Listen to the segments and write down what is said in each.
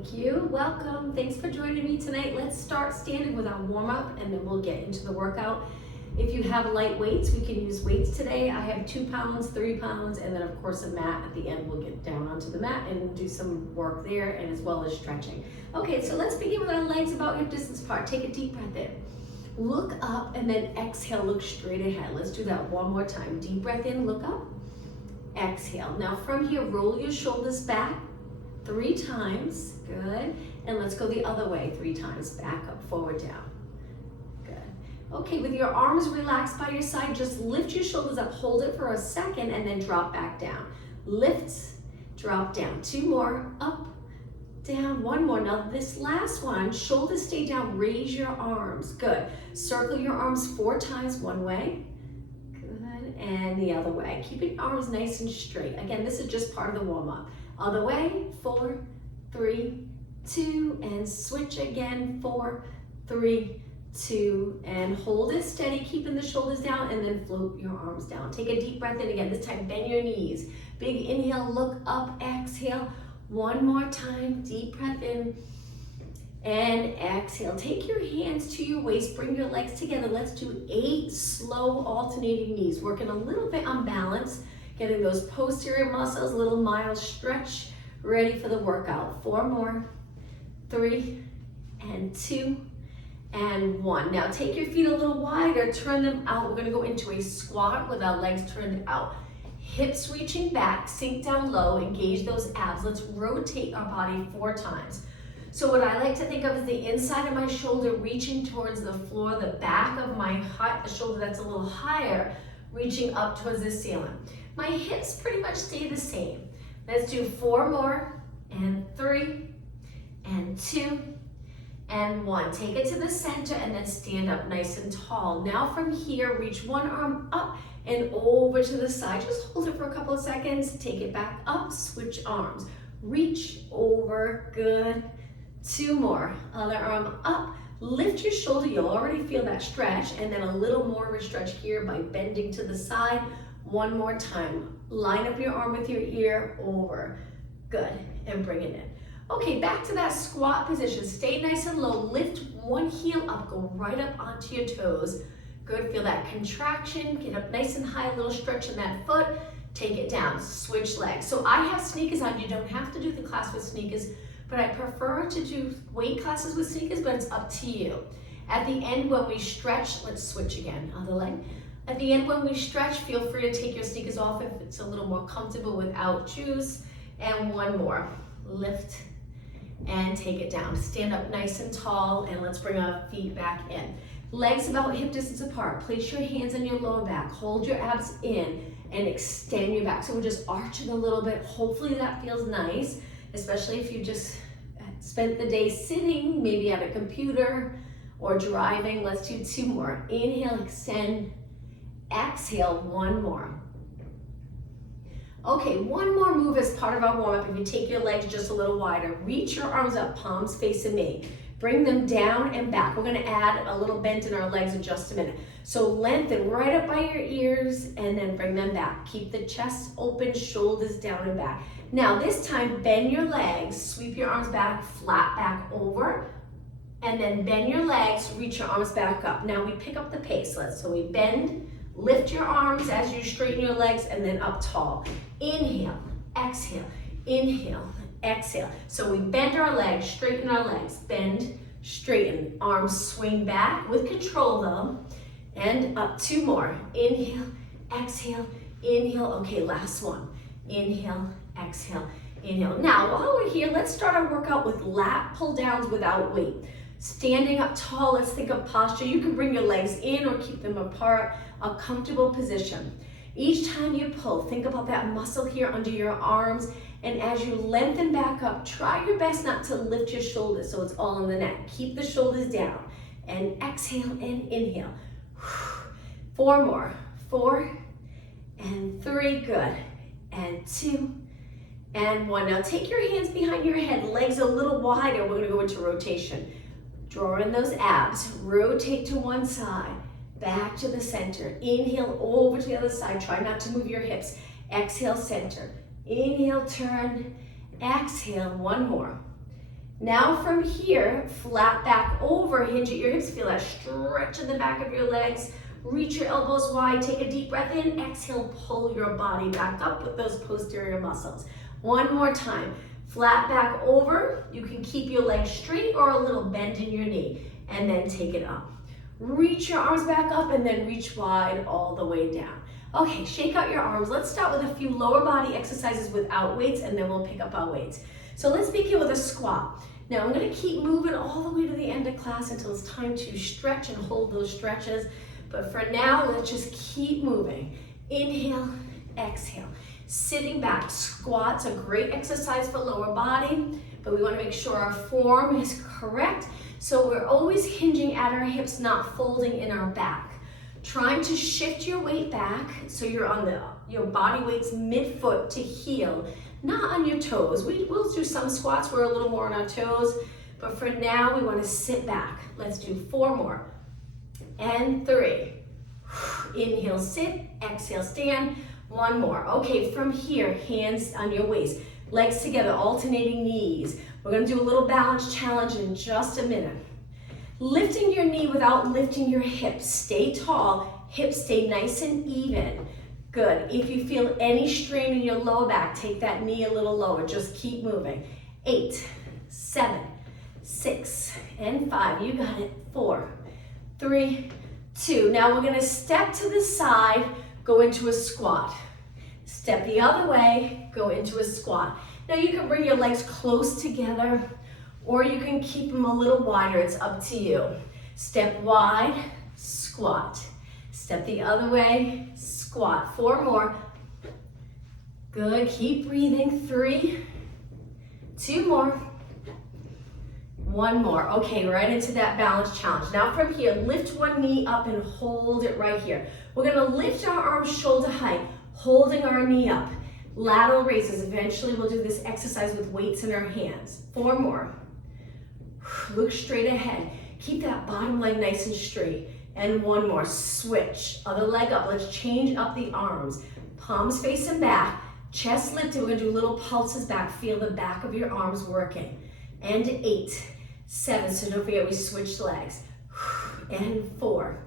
Thank you. Welcome. Thanks for joining me tonight. Let's start standing with our warm-up and then we'll get into the workout. If you have light weights, we can use weights today. I have 2 pounds, 3 pounds, and then of course a mat at the end. We'll get down onto the mat and do some work there and as well as stretching. Okay, so let's begin with our legs about hip distance apart. Take a deep breath in. Look up and then exhale, look straight ahead. Let's do that one more time. Deep breath in, look up, exhale. Now from here, roll your shoulders back 3 times, good. And let's go the other way 3 times, back up, forward, down. Good. Okay, with your arms relaxed by your side, just lift your shoulders up, hold it for a second, and then drop back down. Lift, drop down. 2 more, up, down, 1 more. Now this last one, shoulders stay down, raise your arms, good. Circle your arms 4 times, one way, good, and the other way. Keep your arms nice and straight. Again, this is just part of the warm-up. Other way, 4, 3, 2, and switch again, 4, 3, 2, and hold it steady, keeping the shoulders down, and then float your arms down. Take a deep breath in again. This time, bend your knees. Big inhale, look up, exhale. 1 more time, deep breath in, and exhale. Take your hands to your waist, bring your legs together. Let's do 8 slow alternating knees, working a little bit on balance. Getting those posterior muscles, a little mild stretch, ready for the workout. 4 more, 3, and 2, and 1. Now take your feet a little wider, turn them out. We're gonna go into a squat with our legs turned out. Hips reaching back, sink down low, engage those abs. Let's rotate our body 4 times. So what I like to think of is the inside of my shoulder reaching towards the floor, the back of my heart, the shoulder that's a little higher, reaching up towards the ceiling. My hips pretty much stay the same. Let's do 4 more, and 3, and 2, and 1. Take it to the center and then stand up nice and tall. Now from here, reach one arm up and over to the side. Just hold it for a couple of seconds. Take it back up, switch arms. Reach over, good. 2 more, other arm up. Lift your shoulder, you'll already feel that stretch, and then a little more of a stretch here by bending to the side. 1 more time. Line up your arm with your ear, over. Good, and bring it in. Okay, back to that squat position. Stay nice and low. Lift one heel up, go right up onto your toes. Good, feel that contraction. Get up nice and high, a little stretch in that foot. Take it down, switch legs. So I have sneakers on. You don't have to do the class with sneakers, but I prefer to do weight classes with sneakers, but it's up to you. At the end when we stretch, let's switch again, other leg. At the end when we stretch, feel free to take your sneakers off if it's a little more comfortable without shoes. And 1 more, lift and take it down. Stand up nice and tall, and let's bring our feet back in. Legs about hip distance apart. Place your hands on your lower back. Hold your abs in and extend your back. So we're just arching a little bit. Hopefully that feels nice, especially if you just spent the day sitting, maybe at a computer or driving. Let's do 2 more. Inhale, extend, exhale, 1 more. Okay, 1 more move as part of our warm-up. If you take your legs just a little wider, reach your arms up, palms facing me. Bring them down and back. We're gonna add a little bend in our legs in just a minute. So lengthen right up by your ears and then bring them back. Keep the chest open, shoulders down and back. Now this time, bend your legs, sweep your arms back, flat back over, and then bend your legs, reach your arms back up. Now we pick up the pace. So we bend, lift your arms as you straighten your legs, and then up tall. Inhale, exhale, inhale, exhale. So we bend our legs, straighten our legs, bend, straighten. Arms swing back with control though, and up 2 more. Inhale, exhale, inhale. Okay, last one. Inhale, exhale, inhale. Now, while we're here, let's start our workout with lat pull downs without weight. Standing up tall, let's think of posture. You can bring your legs in or keep them apart, a comfortable position. Each time you pull, think about that muscle here under your arms, and as you lengthen back up, try your best not to lift your shoulders so it's all in the neck. Keep the shoulders down, and exhale and inhale. 4 more, 4, and 3, good, and 2, and 1. Now take your hands behind your head, legs a little wider. We're gonna go into rotation. Draw in those abs, rotate to one side, back to the center. Inhale over to the other side. Try not to move your hips. Exhale, center. Inhale, turn. Exhale, one more. Now from here, flat back over, hinge at your hips, feel that stretch in the back of your legs. Reach your elbows wide, take a deep breath in, exhale, pull your body back up with those posterior muscles. One more time, flat back over. You can keep your legs straight or a little bend in your knee, and then take it up. Reach your arms back up and then reach wide all the way down. Okay, shake out your arms. Let's start with a few lower body exercises without weights, and then we'll pick up our weights. So let's begin with a squat. Now I'm gonna keep moving all the way to the end of class until it's time to stretch and hold those stretches. But for now, let's just keep moving. Inhale, exhale. Sitting back, squats, a great exercise for lower body, but we wanna make sure our form is correct. So we're always hinging at our hips, not folding in our back. Trying to shift your weight back so you're on your body weight's midfoot to heel, not on your toes. We will do some squats, we're a little more on our toes, but for now we wanna sit back. Let's do 4 more. And 3. Inhale, sit, exhale, stand. 1 more. Okay, from here, hands on your waist, legs together, alternating knees. We're gonna do a little balance challenge in just a minute. Lifting your knee without lifting your hips. Stay tall, hips stay nice and even. Good. If you feel any strain in your lower back, take that knee a little lower. Just keep moving. 8, 7, 6, and 5. You got it. 4, 3, 2. Now we're gonna step to the side, go into a squat. Step the other way, go into a squat. Now you can bring your legs close together, or you can keep them a little wider, it's up to you. Step wide, squat. Step the other way, squat. 4 more. Good, keep breathing. 3, 2 more. 1 more. Okay, right into that balance challenge. Now from here, lift one knee up and hold it right here. We're gonna lift our arms shoulder height, holding our knee up. Lateral raises. Eventually we'll do this exercise with weights in our hands. 4 more. Look straight ahead. Keep that bottom leg nice and straight. And 1 more. Switch. Other leg up. Let's change up the arms. Palms facing back. Chest lifted. We're gonna do little pulses back. Feel the back of your arms working. And 8, 7. So don't forget we switched legs. And 4,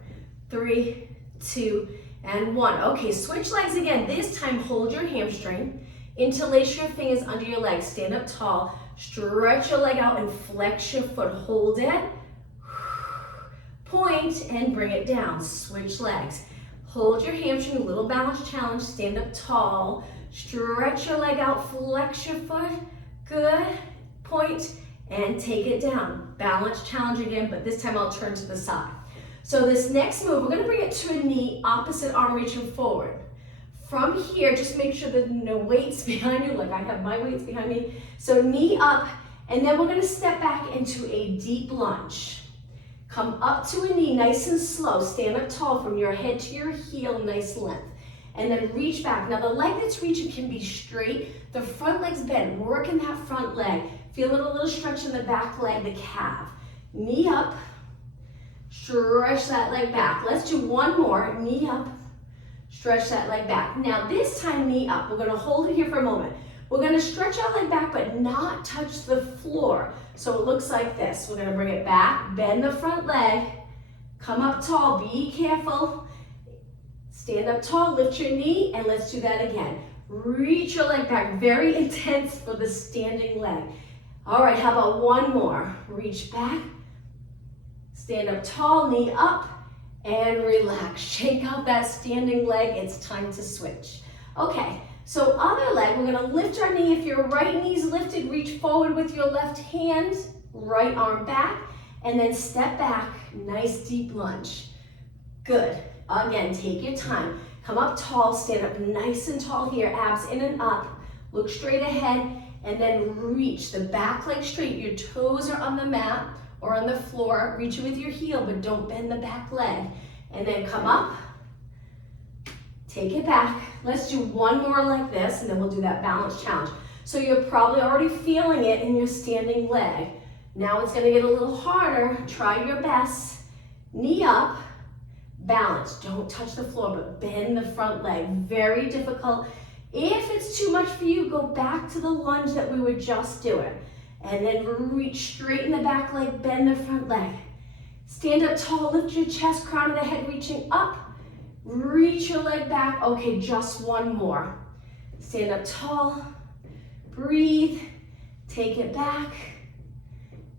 3, 2, and 1. Okay, switch legs again. This time, hold your hamstring. Interlace your fingers under your legs. Stand up tall. Stretch your leg out and flex your foot. Hold it. Point and bring it down. Switch legs. Hold your hamstring, a little balance challenge. Stand up tall. Stretch your leg out. Flex your foot. Good. Point and take it down. Balance challenge again, but this time I'll turn to the side. So this next move, we're gonna bring it to a knee, opposite arm reaching forward. From here, just make sure that no weights behind you, like I have my weights behind me. So knee up, and then we're gonna step back into a deep lunge. Come up to a knee, nice and slow. Stand up tall from your head to your heel, nice length. And then reach back. Now the leg that's reaching can be straight. The front leg's bent, working that front leg. Feel a little stretch in the back leg, the calf. Knee up. Stretch that leg back. Let's do 1 more. Knee up. Stretch that leg back. Now this time, knee up. We're gonna hold it here for a moment. We're gonna stretch our leg back, but not touch the floor. So it looks like this. We're gonna bring it back, bend the front leg, come up tall, be careful. Stand up tall, lift your knee, and let's do that again. Reach your leg back, very intense for the standing leg. All right, how about 1 more? Reach back. Stand up tall, knee up, and relax. Shake out that standing leg. It's time to switch. Okay, so other leg, we're gonna lift our knee. If your right knee's lifted, reach forward with your left hand, right arm back, and then step back, nice deep lunge. Good. Again, take your time. Come up tall, stand up nice and tall here, abs in and up. Look straight ahead, and then reach the back leg straight. Your toes are on the mat or on the floor. Reach it with your heel, but don't bend the back leg. And then come up, take it back. Let's do 1 more like this, and then we'll do that balance challenge. So you're probably already feeling it in your standing leg. Now it's gonna get a little harder. Try your best. Knee up, balance. Don't touch the floor, but bend the front leg. Very difficult. If it's too much for you, go back to the lunge that we were just doing. And then reach, straighten the back leg, bend the front leg. Stand up tall, lift your chest, crown of the head reaching up. Reach your leg back. Okay, just one more. Stand up tall, breathe, take it back,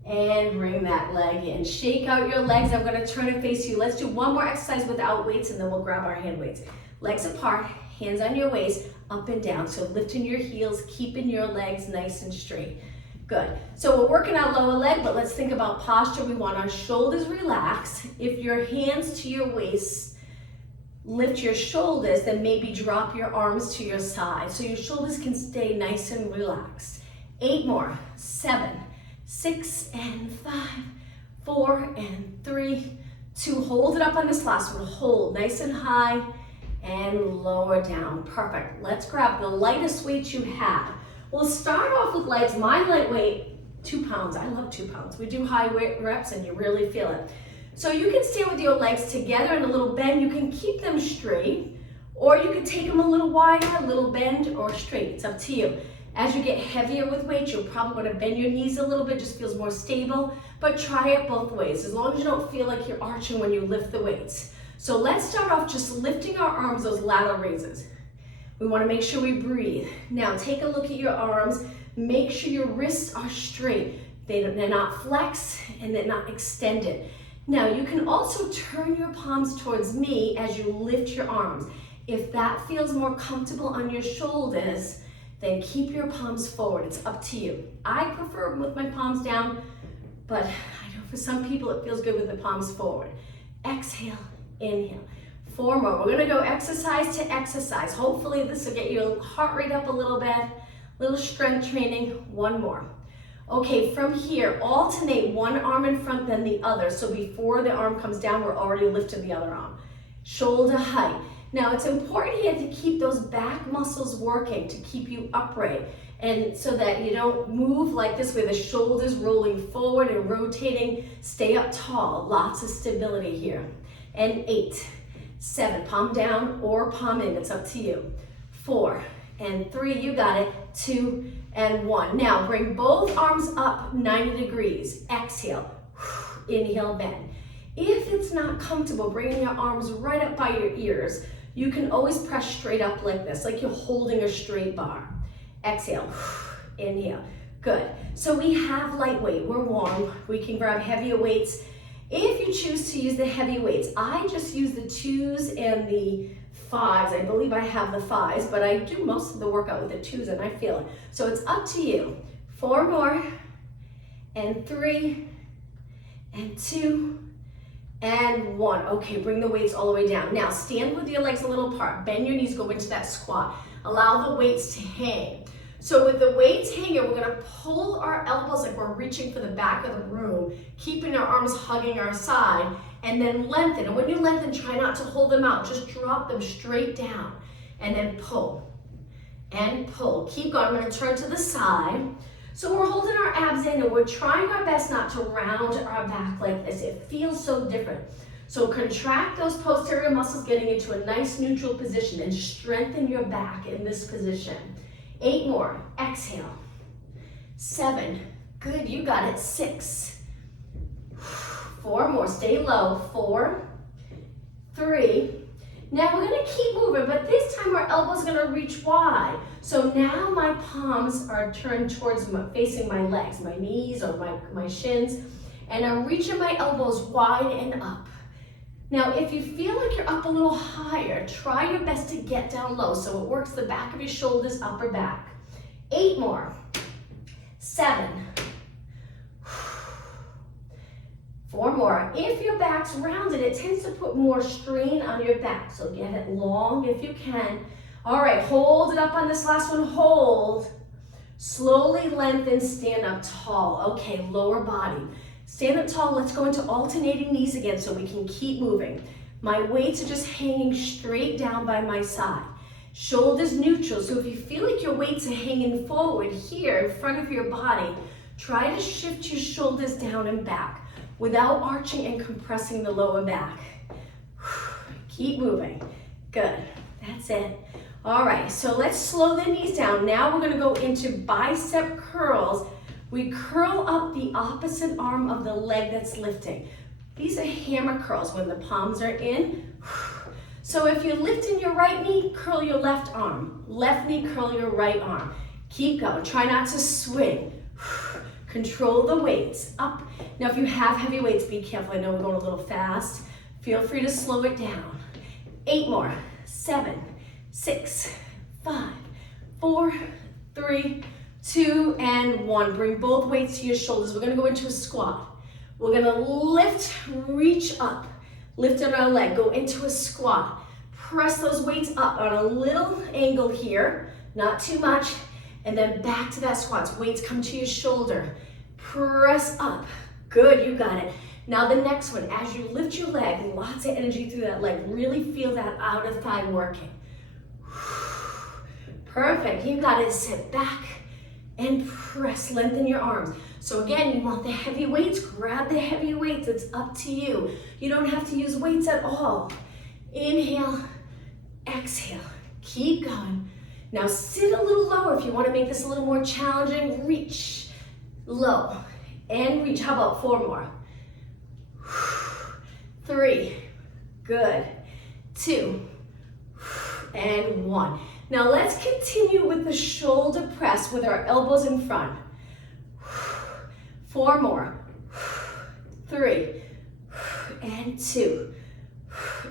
and bring that leg in. Shake out your legs. I'm gonna turn and face you. Let's do one more exercise without weights, and then we'll grab our hand weights. Legs apart, hands on your waist, up and down. So lifting your heels, keeping your legs nice and straight. Good. So we're working our lower leg, but let's think about posture. We want our shoulders relaxed. If your hands to your waist, lift your shoulders, then maybe drop your arms to your side so your shoulders can stay nice and relaxed. 8 more. 7, 6, and 5, 4, and 3, 2. Hold it up on this last one. Hold nice and high and lower down. Perfect. Let's grab the lightest weight you have. We'll start off with legs. My light weight, 2 pounds. I love 2 pounds. We do high weight reps and you really feel it. So you can stand with your legs together in a little bend. You can keep them straight, or you can take them a little wider, a little bend, or straight. It's up to you. As you get heavier with weight, you're probably going to bend your knees a little bit, just feels more stable, but try it both ways, as long as you don't feel like you're arching when you lift the weights. So let's start off just lifting our arms, those lateral raises. We want to make sure we breathe. Now take a look at your arms. Make sure your wrists are straight. They're not flexed and they're not extended. Now you can also turn your palms towards me as you lift your arms. If that feels more comfortable on your shoulders, then keep your palms forward. It's up to you. I prefer with my palms down, but I know for some people it feels good with the palms forward. Exhale, inhale. 4 more. We're gonna go exercise to exercise. Hopefully this will get your heart rate up a little bit, little strength training. 1 more. Okay, from here, alternate one arm in front, then the other. So before the arm comes down, we're already lifted the other arm. Shoulder height. Now it's important here to keep those back muscles working to keep you upright, and so that you don't move like this way, the shoulders rolling forward and rotating. Stay up tall, lots of stability here. And 8, 7, palm down or palm in, it's up to you. 4 and 3, you got it. 2 and 1. Now bring both arms up 90 degrees. Exhale, inhale, bend. If it's not comfortable bringing your arms right up by your ears, you can always press straight up like this, like you're holding a straight bar. Exhale, inhale. Good. So we have lightweight, we're warm. We can grab heavier weights. If you choose to use the heavy weights, I just use the 2s and the 5s. I believe I have the 5s, but I do most of the workout with the 2s and I feel it. So it's up to you. 4 more, and 3, and 2, and 1. Okay, bring the weights all the way down. Now stand with your legs a little apart. Bend your knees, go into that squat. Allow the weights to hang. So with the weights hanging, we're gonna pull our elbows like we're reaching for the back of the room, keeping our arms hugging our side, and then lengthen. And when you lengthen, try not to hold them out. Just drop them straight down, and then pull, and pull. Keep going. I'm gonna turn to the side. So we're holding our abs in and we're trying our best not to round our back like this. It feels so different. So contract those posterior muscles, getting into a nice neutral position, and strengthen your back in this position. 8 more. Exhale. 7. Good, you got it. 6. 4 more. Stay low. 4, 3. Now we're gonna keep moving, but this time our elbow's gonna reach wide. So now my palms are turned towards facing my legs, my knees or my shins, and I'm reaching my elbows wide and up. Now, if you feel like you're up a little higher, try your best to get down low so it works the back of your shoulders, upper back. 8 more. 7. 4 more. If your back's rounded, it tends to put more strain on your back, so get it long if you can. All right, hold it up on this last one. Hold. Slowly lengthen, stand up tall. Okay, lower body. Stand up tall. Let's go into alternating knees again so we can keep moving. My weights are just hanging straight down by my side. Shoulders neutral. So if you feel like your weights are hanging forward here in front of your body, try to shift your shoulders down and back without arching and compressing the lower back. Keep moving. Good. That's it. All right, so let's slow the knees down. Now we're gonna go into bicep curls We curl up the opposite arm of the leg that's lifting. These are hammer curls when the palms are in. So if you're lifting your right knee, curl your left arm. Left knee, curl your right arm. Keep going. Try not to swing. Control the weights. Up. Now if you have heavy weights, be careful. I know we're going a little fast. Feel free to slow it down. 8 more. 7, 6, 5, 4, 3, 2, and 1. Bring both weights to your shoulders. We're gonna go into a squat. We're gonna lift, reach up. Lift on our leg, go into a squat. Press those weights up on a little angle here, not too much, and then back to that squat. So weights come to your shoulder. Press up. Good, you got it. Now the next one, as you lift your leg, lots of energy through that leg. Really feel that outer thigh working. Perfect, you got it. Sit back and press, lengthen your arms. So again, you want the heavy weights, grab the heavy weights, it's up to you. You don't have to use weights at all. Inhale, exhale, keep going. Now sit a little lower if you want to make this a little more challenging. Reach, low, and reach. How about 4 more? 3, good, 2, and 1. Now let's continue with the shoulder press with our elbows in front. 4 more, 3, and 2,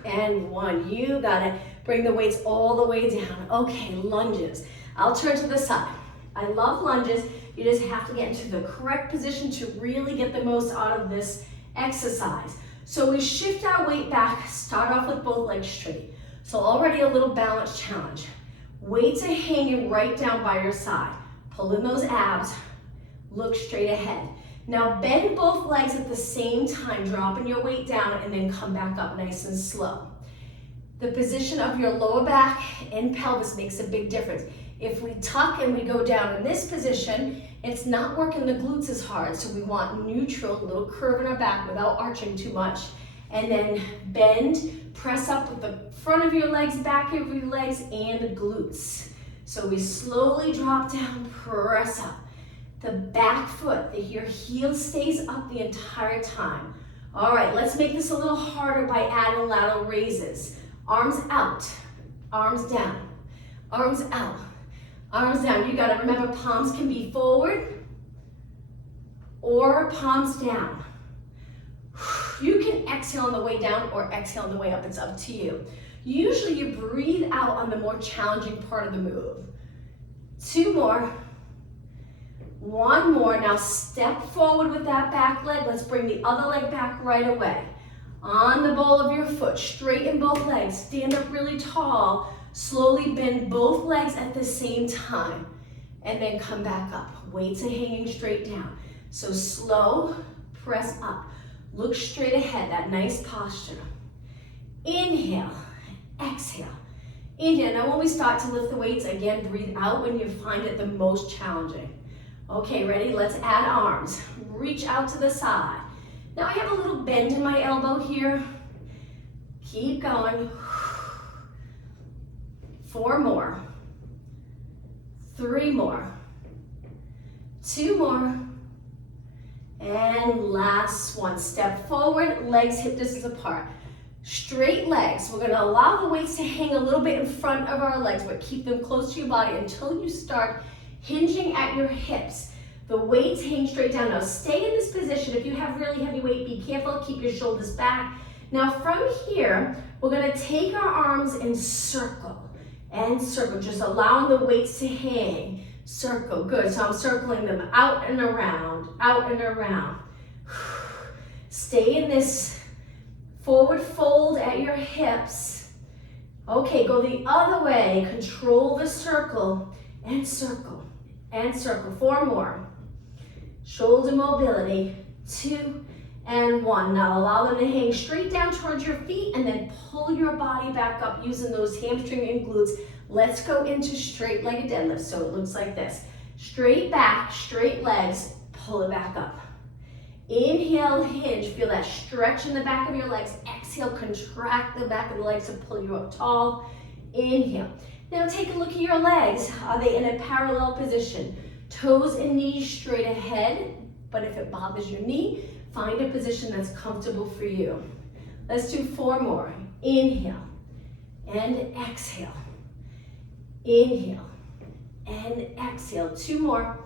and 1. You got it. Bring the weights all the way down. Okay, lunges. I'll turn to the side. I love lunges. You just have to get into the correct position to really get the most out of this exercise. So we shift our weight back, start off with both legs straight. So already a little balance challenge. Weights are hanging right down by your side. Pull in those abs, look straight ahead. Now bend both legs at the same time, dropping your weight down and then come back up nice and slow. The position of your lower back and pelvis makes a big difference. If we tuck and we go down in this position, it's not working the glutes as hard, so we want neutral, a little curve in our back without arching too much. And then bend, press up with the front of your legs, back of your legs, and the glutes. So we slowly drop down, press up. The back foot, your heel stays up the entire time. All right, let's make this a little harder by adding lateral raises. Arms out, arms down, arms out, arms down. You gotta remember, palms can be forward or palms down. You can exhale on the way down or exhale on the way up, it's up to you. Usually you breathe out on the more challenging part of the move. 2 more. 1 more. Now step forward with that back leg. Let's bring the other leg back right away. On the ball of your foot, straighten both legs. Stand up really tall. Slowly bend both legs at the same time. And then come back up. Weights are hanging straight down. So slow, press up. Look straight ahead, that nice posture. Inhale, exhale. Inhale. Now when we start to lift the weights, again, breathe out when you find it the most challenging. Okay, ready? Let's add arms. Reach out to the side. Now I have a little bend in my elbow here. Keep going. 4 more. 3 more. 2 more. And last one. Step forward, legs hip distance apart. Straight legs. We're gonna allow the weights to hang a little bit in front of our legs, but keep them close to your body until you start hinging at your hips. The weights hang straight down. Now stay in this position. If you have really heavy weight, be careful, keep your shoulders back. Now from here, we're gonna take our arms and circle, just allowing the weights to hang. Circle, good. So I'm circling them out and around, out and around. Stay in this forward fold at your hips. Okay, go the other way. Control the circle and circle and circle. 4 more. Shoulder mobility. 2 and 1. Now allow them to hang straight down towards your feet and then pull your body back up using those hamstring and glutes. Let's go into straight-legged deadlift. So it looks like this. Straight back, straight legs, pull it back up. Inhale, hinge. Feel that stretch in the back of your legs. Exhale, contract the back of the legs to pull you up tall. Inhale. Now take a look at your legs. Are they in a parallel position? Toes and knees straight ahead, but if it bothers your knee, find a position that's comfortable for you. Let's do 4 more. Inhale and exhale. Inhale and exhale. 2 more.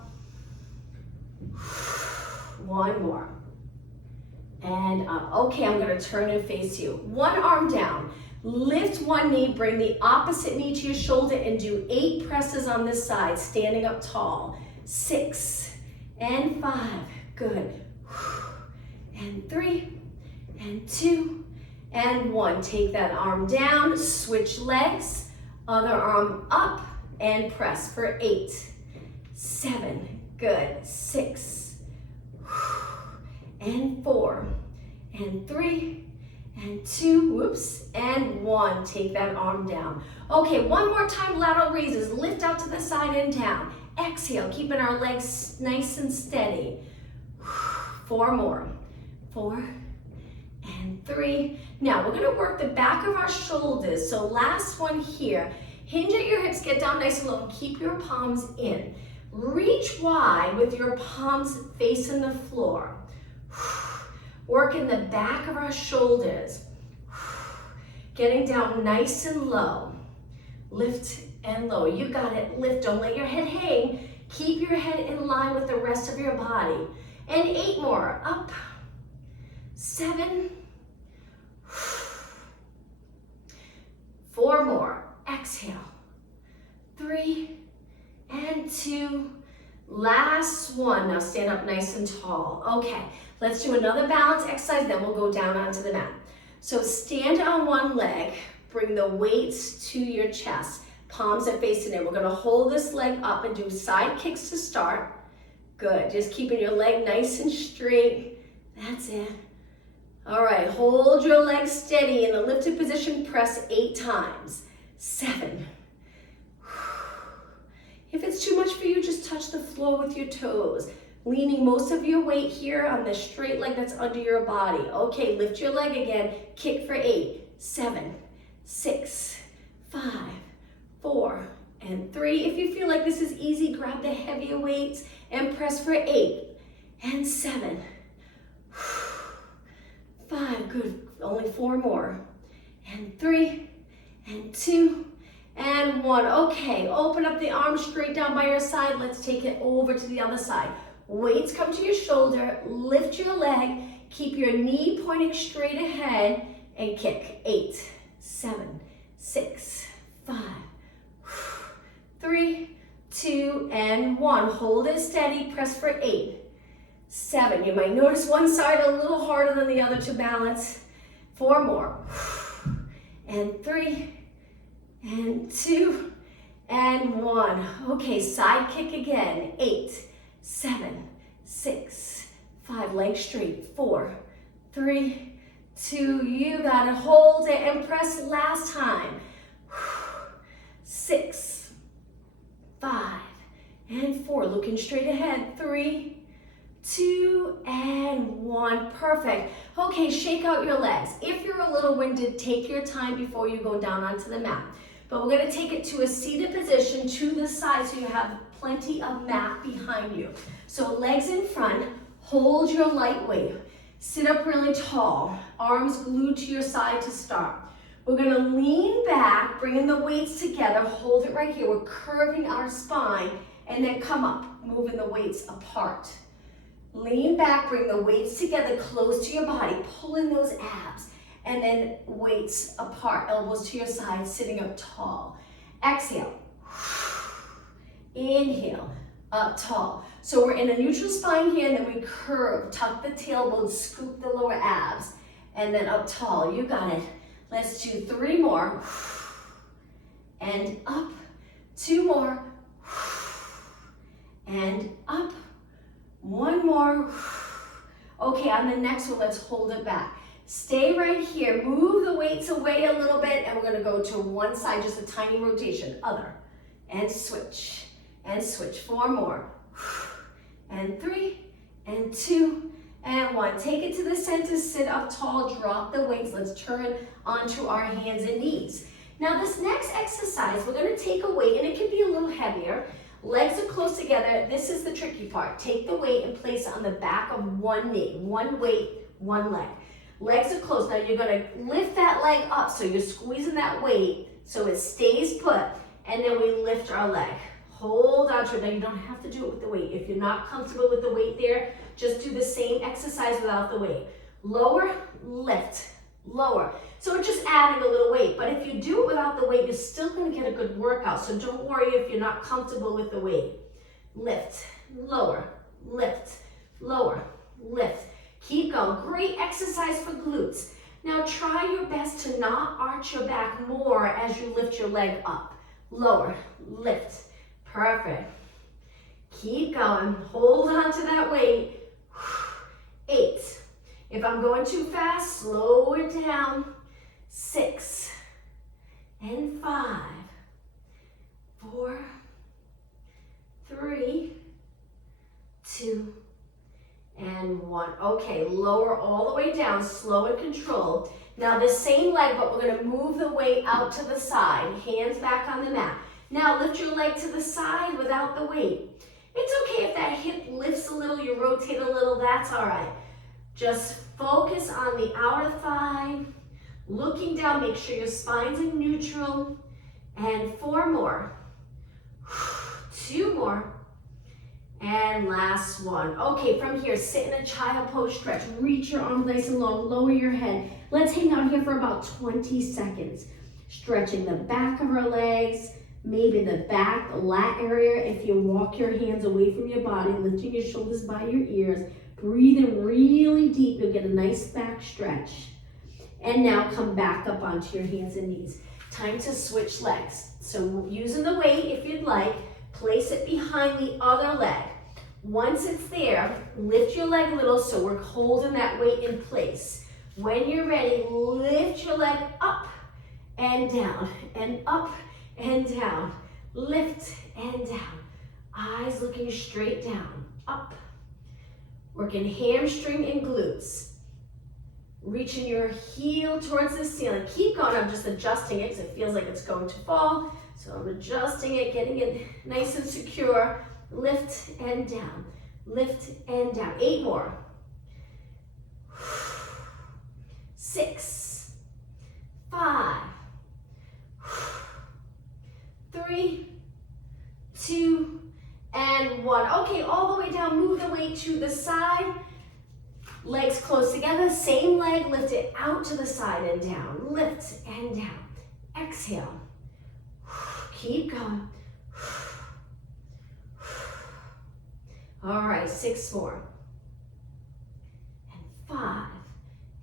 1 more. And up. Okay, I'm gonna turn and face you. 1 arm down. Lift 1 knee, bring the opposite knee to your shoulder and do 8 presses on this side, standing up tall. 6 and 5, good. And 3 and 2 and 1. Take that arm down, switch legs, other arm up and press for 8, 7, good. 6 and 4 and 3 and 2, whoops, and 1. Take that arm down. Okay, 1 more time, lateral raises. Lift out to the side and down. Exhale, keeping our legs nice and steady. 4 more. 4 and 3. Now, we're gonna work the back of our shoulders. So last one here. Hinge at your hips, get down nice and low, and keep your palms in. Reach wide with your palms facing the floor. Work in the back of our shoulders. Getting down nice and low. Lift and lower. You got it. Lift. Don't let your head hang. Keep your head in line with the rest of your body. And 8 more. Up. 7. 4 more. Exhale. 3 and 2. Last one. Now stand up nice and tall. Okay, let's do another balance exercise, then we'll go down onto the mat. So stand on one leg, bring the weights to your chest. Palms are facing in. We're gonna hold this leg up and do side kicks to start. Good, just keeping your leg nice and straight. That's it. All right, hold your leg steady in a lifted position, press 8 times. 7. If it's too much for you, just touch the floor with your toes. Leaning most of your weight here on the straight leg that's under your body. Okay, lift your leg again. Kick for 8, 7, 6, 5, 4, and 3. If you feel like this is easy, grab the heavier weights and press for 8 and 7, 5, good. Only 4 more. And 3 and 2 and 1. Okay, open up the arms straight down by your side. Let's take it over to the other side. Weights come to your shoulder, lift your leg, keep your knee pointing straight ahead, and kick. 8, 7, 6, 5, 3, 2, and 1. Hold it steady, press for 8, 7. You might notice one side a little harder than the other to balance. 4 more. And 3, and 2, and 1. Okay, side kick again. 8, 7, 6, 5. Legs straight. 4, 3, 2. You got it. Hold it and press last time. 6, 5, and 4. Looking straight ahead. 3, 2, and 1. Perfect. Okay, shake out your legs. If you're a little winded, take your time before you go down onto the mat. But we're gonna take it to a seated position to the side so you have plenty of mat behind you. So legs in front, hold your light weight. Sit up really tall, arms glued to your side to start. We're gonna lean back, bringing the weights together, hold it right here. We're curving our spine, and then come up, moving the weights apart. Lean back, bring the weights together close to your body, pulling those abs. And then weights apart, elbows to your side, sitting up tall. Exhale. Inhale, up tall. So we're in a neutral spine here, and then we curve, tuck the tailbone, scoop the lower abs, and then up tall. You got it. Let's do 3 more. And up. 2 more. And up. 1 more. Okay, on the next one, let's hold it back. Stay right here, move the weights away a little bit, and we're gonna go to one side, just a tiny rotation, other, and switch, 4 more, and 3, and 2, and 1. Take it to the center, sit up tall, drop the weights. Let's turn onto our hands and knees. Now this next exercise, we're gonna take a weight, and it can be a little heavier. Legs are close together. This is the tricky part. Take the weight and place it on the back of one knee. One weight, one leg. Legs are close. Now you're gonna lift that leg up, so you're squeezing that weight so it stays put, and then we lift our leg. Hold on to it. Now you don't have to do it with the weight. If you're not comfortable with the weight there, just do the same exercise without the weight. Lower, lift, lower. So we're just adding a little weight, but if you do it without the weight, you're still gonna get a good workout, so don't worry if you're not comfortable with the weight. Lift, lower, lift, lower, lift. Keep going. Great exercise for glutes. Now try your best to not arch your back more as you lift your leg up. Lower, lift. Perfect. Keep going. Hold on to that weight. 8. If I'm going too fast, slow it down. 6 and 5, 4, 3, 2, and 1. Okay, lower all the way down, slow and controlled. Now the same leg, but we're gonna move the weight out to the side, hands back on the mat. Now lift your leg to the side without the weight. It's okay if that hip lifts a little, you rotate a little, that's all right. Just focus on the outer thigh, looking down, make sure your spine's in neutral, and 4 more. 2 more. And last one. Okay, from here, sit in a child pose stretch. Reach your arms nice and long, lower your head. Let's hang out here for about 20 seconds. Stretching the back of our legs, maybe the back, the lat area. If you walk your hands away from your body, lifting your shoulders by your ears. Breathe in really deep, you'll get a nice back stretch. And now come back up onto your hands and knees. Time to switch legs. So using the weight, if you'd like, place it behind the other leg. Once it's there, lift your leg a little so we're holding that weight in place. When you're ready, lift your leg up and down, and up and down. Lift and down. Eyes looking straight down, up. Working hamstring and glutes. Reaching your heel towards the ceiling. Keep going, I'm just adjusting it because it feels like it's going to fall. So I'm adjusting it, getting it nice and secure. Lift and down, lift and down. 8 more. 6, 5, 3, 2, and 1. Okay, all the way down, move the weight to the side. Legs close together, same leg, lift it out to the side and down. Lift and down. Exhale. Keep going. All right, 6 more. And 5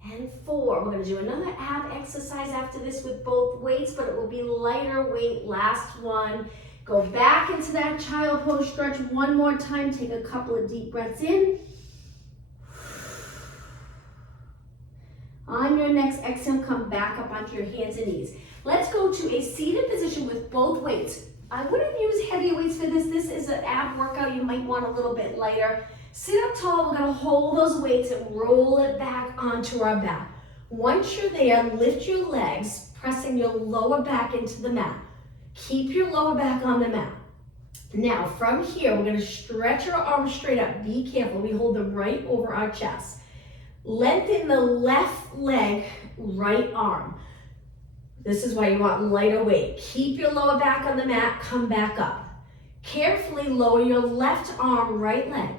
and 4. We're gonna do another ab exercise after this with both weights, but it will be lighter weight. Last one. Go back into that child pose stretch one more time. Take a couple of deep breaths in. On your next exhale, come back up onto your hands and knees. Let's go to a seated position with both weights. I wouldn't use heavy weights for this. This is an ab workout. You might want a little bit lighter. Sit up tall. We're going to hold those weights and roll it back onto our back. Once you're there, lift your legs, pressing your lower back into the mat. Keep your lower back on the mat. Now, from here, we're going to stretch our arms straight up. Be careful. We hold them right over our chest. Lengthen the left leg, right arm. This is why you want lighter weight. Keep your lower back on the mat, come back up. Carefully lower your left arm, right leg.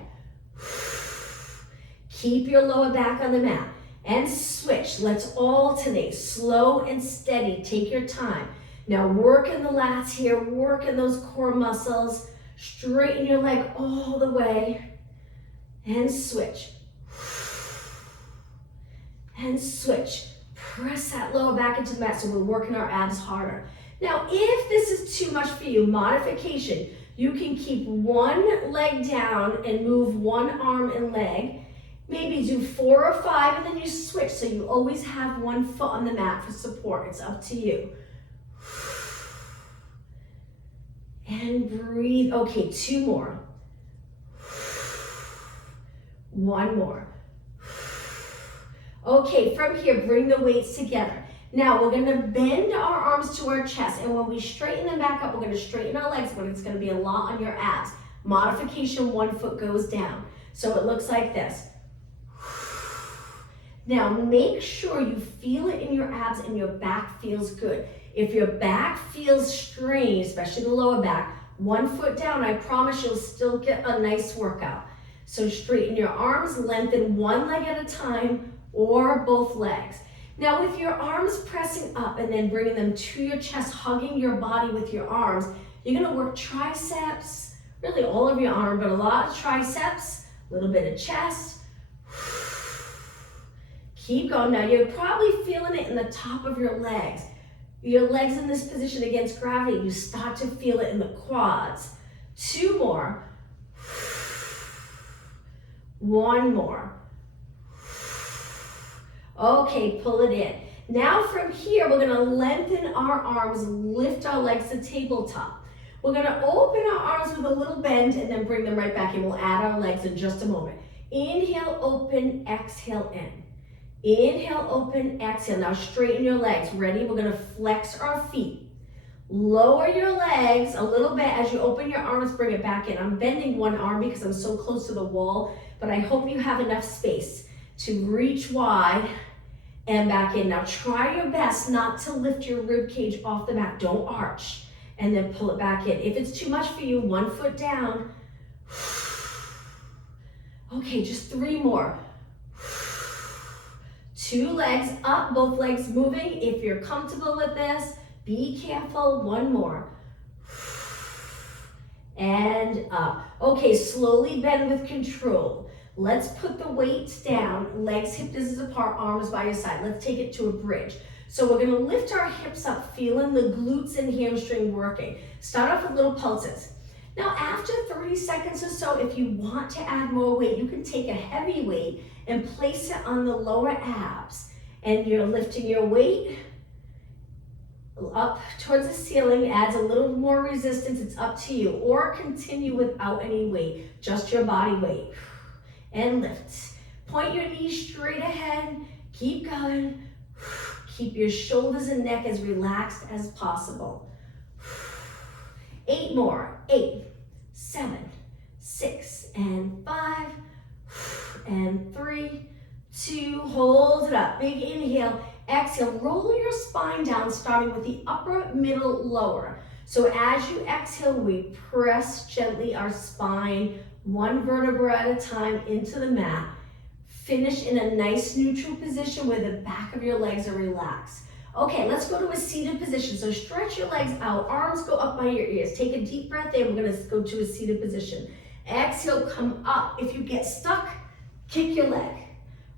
Keep your lower back on the mat and switch. Let's alternate, slow and steady. Take your time. Now work in the lats here, work in those core muscles. Straighten your leg all the way and switch. And switch. Press that lower back into the mat so we're working our abs harder. Now, if this is too much for you, modification, you can keep one leg down and move one arm and leg. Maybe do 4 or 5 and then you switch so you always have one foot on the mat for support. It's up to you. And breathe. Okay, 2 more. 1 more. Okay, from here, bring the weights together. Now we're gonna bend our arms to our chest, and when we straighten them back up, we're gonna straighten our legs, but it's gonna be a lot on your abs. Modification, one foot goes down. So it looks like this. Now make sure you feel it in your abs and your back feels good. If your back feels strained, especially the lower back, 1 foot down, I promise you'll still get a nice workout. So straighten your arms, lengthen one leg at a time or both legs. Now with your arms pressing up and then bringing them to your chest, hugging your body with your arms, you're gonna work triceps, really all of your arm, but a lot of triceps, a little bit of chest. Keep going. Now you're probably feeling it in the top of your legs. Your legs in this position against gravity, you start to feel it in the quads. 2 more. 1 more. Okay, pull it in. Now from here, we're gonna lengthen our arms, lift our legs to tabletop. We're gonna open our arms with a little bend and then bring them right back in. We'll add our legs in just a moment. Inhale, open, exhale in. Inhale, open, exhale. Now straighten your legs. Ready? We're gonna flex our feet. Lower your legs a little bit as you open your arms, bring it back in. I'm bending one arm because I'm so close to the wall, but I hope you have enough space to reach wide and back in. Now try your best not to lift your rib cage off the mat. Don't arch, and then pull it back in. If it's too much for you, 1 foot down. Okay, just 3 more. 2 legs up, both legs moving. If you're comfortable with this, be careful. 1 more. And up. Okay, slowly bend with control. Let's put the weights down, legs hip distance apart, arms by your side. Let's take it to a bridge. So we're gonna lift our hips up, feeling the glutes and hamstring working. Start off with little pulses. Now after 30 seconds or so, if you want to add more weight, you can take a heavy weight and place it on the lower abs. And you're lifting your weight up towards the ceiling, adds a little more resistance, it's up to you. Or continue without any weight, just your body weight. And lift. Point your knees straight ahead, keep going. Keep your shoulders and neck as relaxed as possible. 8 more, 8, 7, 6, and 5, and 3, 2, hold it up. Big inhale, exhale, roll your spine down, starting with the upper, middle, lower. So as you exhale, we press gently our spine, 1 vertebra at a time into the mat. Finish in a nice neutral position where the back of your legs are relaxed. Okay, let's go to a seated position. So stretch your legs out, arms go up by your ears. Take a deep breath in, we're gonna go to a seated position. Exhale, come up. If you get stuck, kick your leg.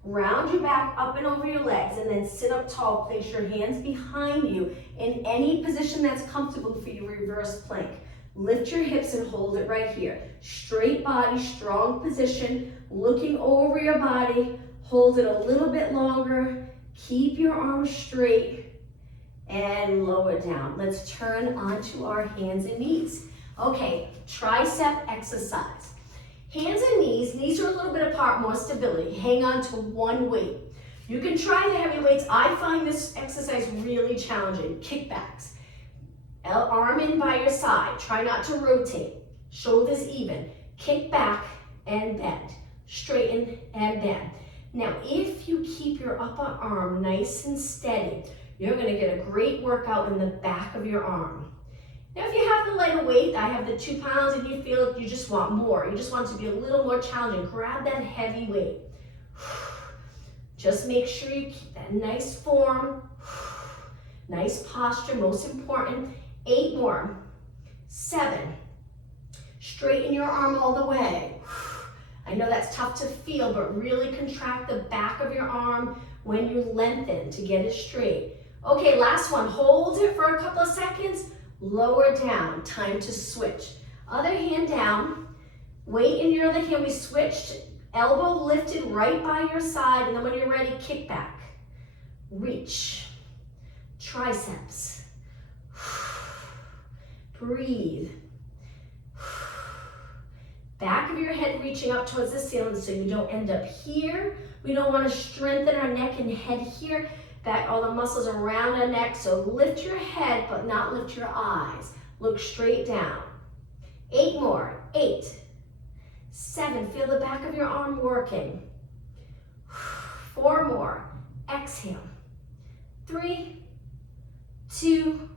Round your back up and over your legs, and then sit up tall. Place your hands behind you in any position that's comfortable for you, reverse plank. Lift your hips and hold it right here. Straight body, strong position, looking over your body. Hold it a little bit longer. Keep your arms straight and lower down. Let's turn onto our hands and knees. Okay, tricep exercise. Hands and knees are a little bit apart, more stability. Hang on to 1 weight. You can try the heavy weights. I find this exercise really challenging. Kickbacks. Arm in by your side. Try not to rotate. Shoulders even. Kick back and bend. Straighten and bend. Now, if you keep your upper arm nice and steady, you're gonna get a great workout in the back of your arm. Now, if you have the lighter weight, I have the 2 pounds, and you feel you just want more, you just want it to be a little more challenging, grab that heavy weight. Just make sure you keep that nice form, nice posture, most important. 8 more, 7. Straighten your arm all the way. I know that's tough to feel, but really contract the back of your arm when you lengthen to get it straight. Okay, last one. Hold it for a couple of seconds. Lower down. Time to switch. Other hand down. Weight in your other hand. We switched. Elbow lifted right by your side. And then when you're ready, kick back. Reach. Triceps. Breathe. Back of your head reaching up towards the ceiling so you don't end up here. We don't want to strengthen our neck and head here. Back all the muscles around the neck, so lift your head, but not lift your eyes. Look straight down. 8 more. 8, 7, feel the back of your arm working. 4 more. Exhale. 3, 2,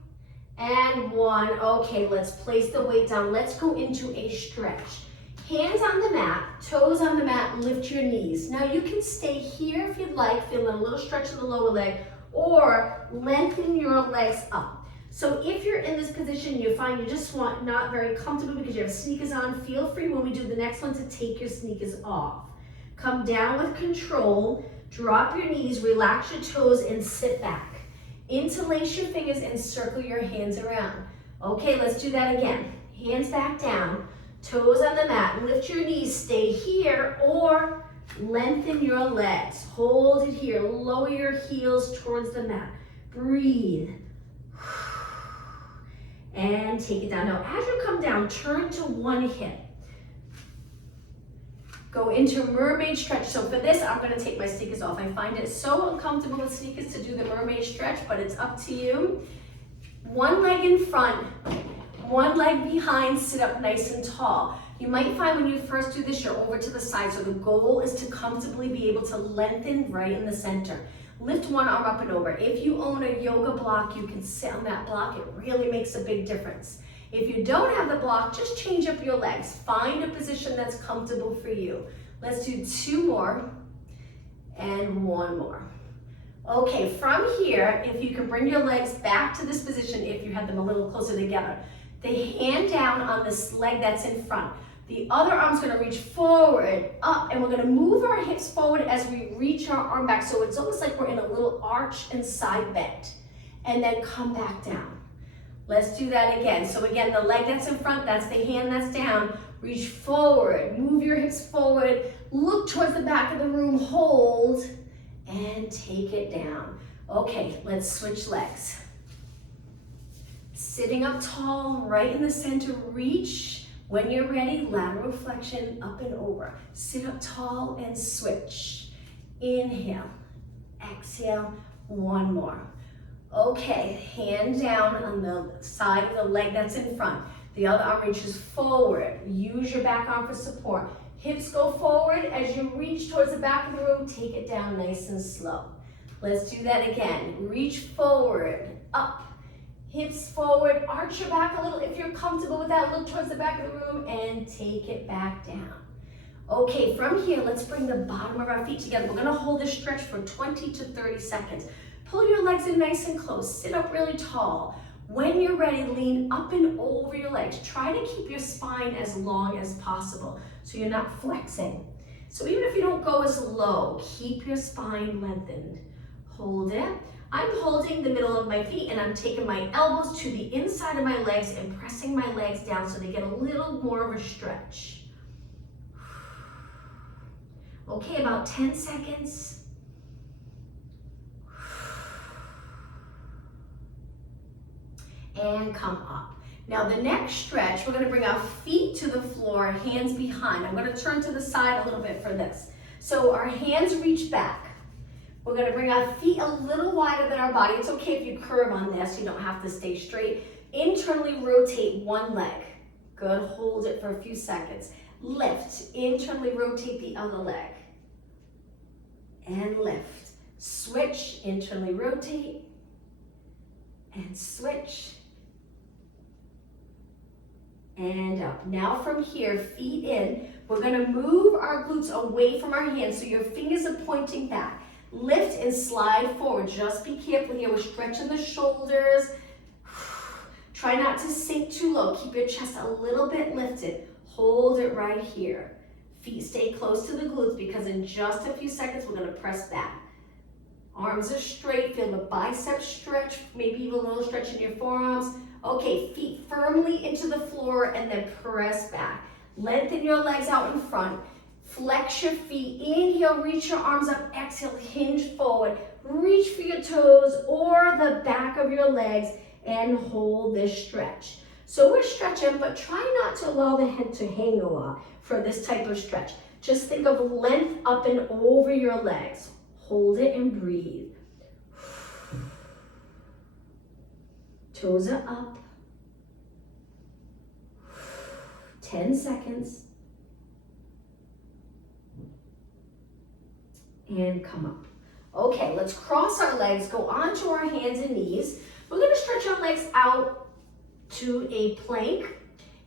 and 1. Okay, let's place the weight down. Let's go into a stretch. Hands on the mat, toes on the mat, lift your knees. Now you can stay here if you'd like, feeling a little stretch in the lower leg, or lengthen your legs up. So if you're in this position, you find you just not very comfortable because you have sneakers on, feel free when we do the next one to take your sneakers off. Come down with control, drop your knees, relax your toes, and sit back. Interlace your fingers and circle your hands around. Okay, let's do that again. Hands back down, toes on the mat, lift your knees, stay here, or lengthen your legs. Hold it here, lower your heels towards the mat. Breathe. And take it down. Now, as you come down, turn to one hip. Go into mermaid stretch. So for this, I'm gonna take my sneakers off. I find it so uncomfortable with sneakers to do the mermaid stretch, but it's up to you. One leg in front, one leg behind, sit up nice and tall. You might find when you first do this, you're over to the side. So the goal is to comfortably be able to lengthen right in the center. Lift one arm up and over. If you own a yoga block, you can sit on that block. It really makes a big difference. If you don't have the block, just change up your legs. Find a position that's comfortable for you. Let's do 2 more and 1 more. Okay, from here, if you can bring your legs back to this position, if you have them a little closer together, the hand down on this leg that's in front. The other arm's gonna reach forward, up, and we're gonna move our hips forward as we reach our arm back. So it's almost like we're in a little arch and side bend. And then come back down. Let's do that again. So again, the leg that's in front, that's the hand that's down. Reach forward, move your hips forward, look towards the back of the room, hold, and take it down. Okay, let's switch legs. Sitting up tall, right in the center, reach. When you're ready, lateral flexion, up and over. Sit up tall and switch. Inhale, exhale, 1 more. Okay, hand down on the side of the leg that's in front. The other arm reaches forward. Use your back arm for support. Hips go forward. As you reach towards the back of the room, take it down nice and slow. Let's do that again. Reach forward, up. Hips forward, arch your back a little. If you're comfortable with that, look towards the back of the room and take it back down. Okay, from here, let's bring the bottom of our feet together. We're gonna hold this stretch for 20 to 30 seconds. Pull your legs in nice and close. Sit up really tall. When you're ready, lean up and over your legs. Try to keep your spine as long as possible so you're not flexing. So even if you don't go as low, keep your spine lengthened. Hold it. I'm holding the middle of my feet and I'm taking my elbows to the inside of my legs and pressing my legs down so they get a little more of a stretch. Okay, about 10 seconds. And come up. Now the next stretch, we're gonna bring our feet to the floor, hands behind. I'm gonna turn to the side a little bit for this. So our hands reach back. We're gonna bring our feet a little wider than our body. It's okay if you curve on this, you don't have to stay straight. Internally rotate one leg. Good, hold it for a few seconds. Lift, internally rotate the other leg. And lift. Switch, internally rotate. And switch. And up. Now from here, feet in. We're gonna move our glutes away from our hands so your fingers are pointing back. Lift and slide forward. Just be careful here. We're stretching the shoulders. Try not to sink too low. Keep your chest a little bit lifted. Hold it right here. Feet stay close to the glutes because in just a few seconds, we're gonna press back. Arms are straight. Feel the biceps stretch. Maybe even a little stretch in your forearms. Okay, feet firmly into the floor and then press back. Lengthen your legs out in front. Flex your feet, inhale, reach your arms up, exhale, hinge forward. Reach for your toes or the back of your legs and hold this stretch. So we're stretching, but try not to allow the head to hang a lot for this type of stretch. Just think of length up and over your legs. Hold it and breathe. Toes are up. 10 seconds. And come up. Okay, let's cross our legs, go onto our hands and knees. We're gonna stretch our legs out to a plank.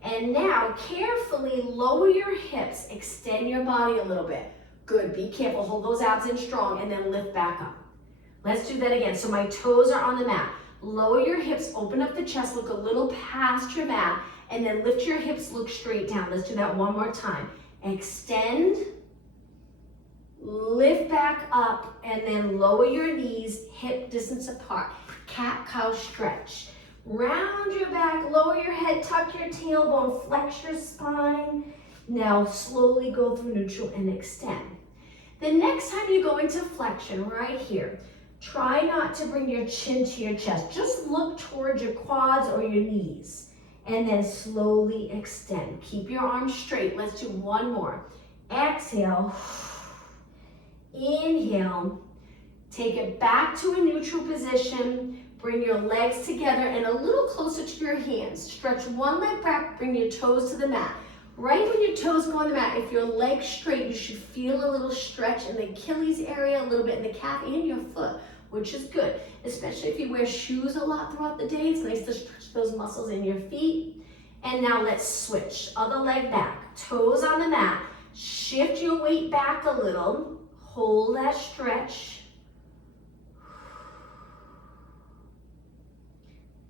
And now carefully lower your hips, extend your body a little bit. Good, be careful, hold those abs in strong and then lift back up. Let's do that again. So my toes are on the mat. Lower your hips, open up the chest, look a little past your mat, and then lift your hips, look straight down. Let's do that one more time. Extend, lift back up, and then lower your knees, hip distance apart. Cat-cow stretch. Round your back, lower your head, tuck your tailbone, flex your spine. Now slowly go through neutral and extend. The next time you go into flexion, right here, try not to bring your chin to your chest. Just look towards your quads or your knees. And then slowly extend. Keep your arms straight. Let's do one more. Exhale. Inhale. Take it back to a neutral position. Bring your legs together and a little closer to your hands. Stretch one leg back, bring your toes to the mat. Right when your toes go on the mat, if your leg's straight, you should feel a little stretch in the Achilles area, a little bit in the calf and your foot, which is good. Especially if you wear shoes a lot throughout the day, it's nice to stretch those muscles in your feet. And now let's switch. Other leg back, toes on the mat. Shift your weight back a little. Hold that stretch.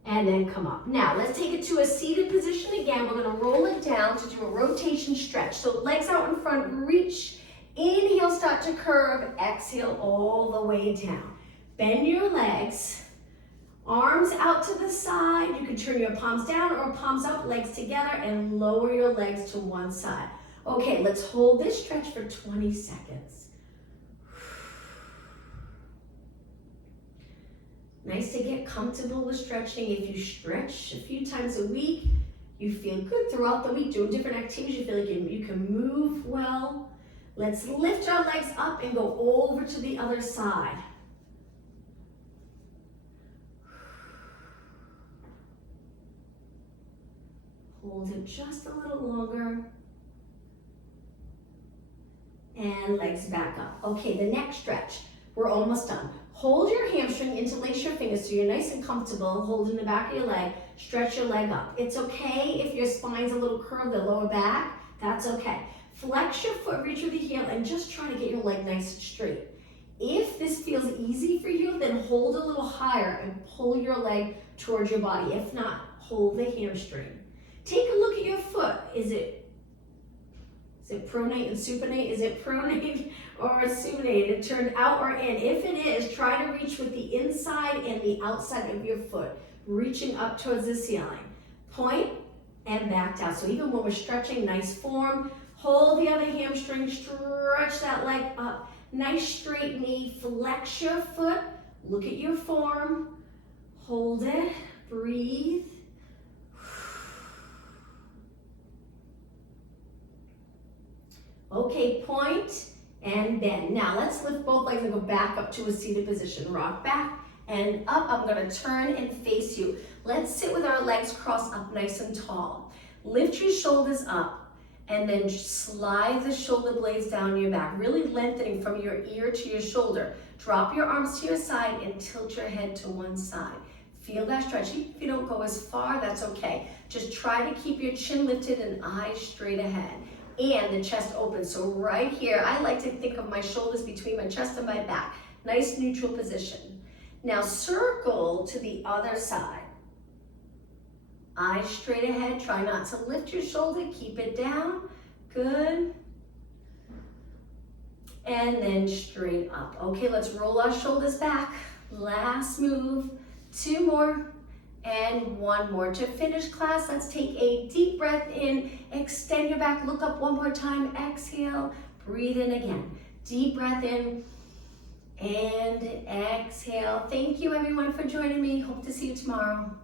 And then come up. Now, let's take it to a seated position again. We're gonna roll it down to do a rotation stretch. So legs out in front, reach. Inhale, start to curve. Exhale all the way down. Bend your legs. Arms out to the side. You can turn your palms down or palms up, legs together, and lower your legs to one side. Okay, let's hold this stretch for 20 seconds. Nice to get comfortable with stretching. If you stretch a few times a week, you feel good throughout the week doing different activities. You feel like you can move well. Let's lift our legs up and go over to the other side. Hold it just a little longer. And legs back up. Okay, the next stretch. We're almost done. Hold your hamstring, interlace your fingers so you're nice and comfortable, holding the back of your leg, stretch your leg up. It's okay if your spine's a little curved, the lower back, that's okay. Flex your foot, reach with the heel, and just try to get your leg nice and straight. If this feels easy for you, then hold a little higher and pull your leg towards your body. If not, hold the hamstring. Take a look at your foot. Is it pronate and supinate? Is it pronate or supinate? It turned out or in? If it is, try to reach with the inside and the outside of your foot, reaching up towards the ceiling. Point and back down. So even when we're stretching, nice form. Hold the other hamstring, stretch that leg up. Nice straight knee, flex your foot. Look at your form. Hold it, breathe. Okay, point and bend. Now let's lift both legs and go back up to a seated position. Rock back and up. I'm gonna turn and face you. Let's sit with our legs crossed up nice and tall. Lift your shoulders up and then slide the shoulder blades down your back, really lengthening from your ear to your shoulder. Drop your arms to your side and tilt your head to one side. Feel that stretch. Even if you don't go as far, that's okay. Just try to keep your chin lifted and eyes straight ahead. And the chest open. So right here, I like to think of my shoulders between my chest and my back. Nice neutral position. Now circle to the other side. Eyes straight ahead. Try not to lift your shoulder. Keep it down. Good. And then straight up. Okay, let's roll our shoulders back. Last move. 2 more. And 1 more. To finish class, let's take a deep breath in, extend your back, look up 1 more time, exhale, breathe in again. Deep breath in and exhale. Thank you everyone for joining me. Hope to see you tomorrow.